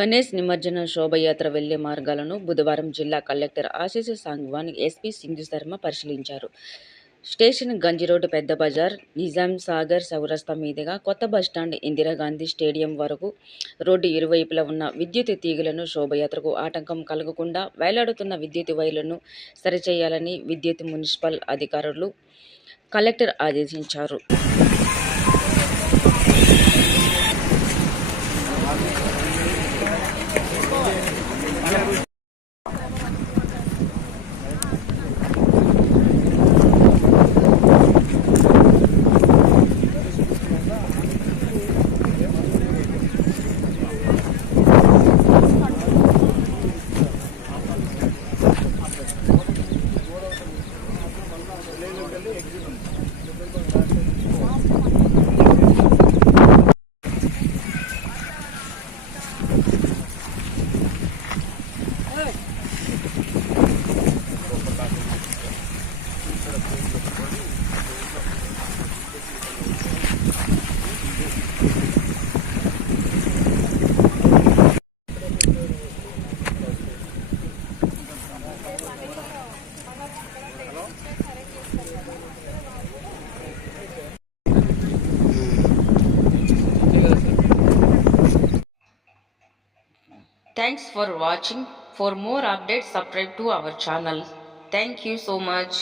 గణేష్ నిమజ్జన శోభయాత్ర వెళ్లే మార్గాలను బుధవారం జిల్లా కలెక్టర్ ఆశీస్ సాంగ్వాన్, ఎస్పీ సింధు శర్మ పరిశీలించారు. స్టేషన్ గంజిరోడ్డు, పెద్ద బజార్, నిజాం సాగర్ చౌరస్తా మీదుగా కొత్త బస్టాండ్, ఇందిరాగాంధీ స్టేడియం వరకు రోడ్డు ఇరువైపులా ఉన్న విద్యుత్ తీగలను శోభయాత్రకు ఆటంకం కలగకుండా వేలాడుతున్న విద్యుత్ వైర్లను సరిచేయాలని విద్యుత్, మున్సిపల్ అధికారులు కలెక్టర్ ఆదేశించారు. Thanks for watching. For more updates, subscribe to our channel. Thank you so much.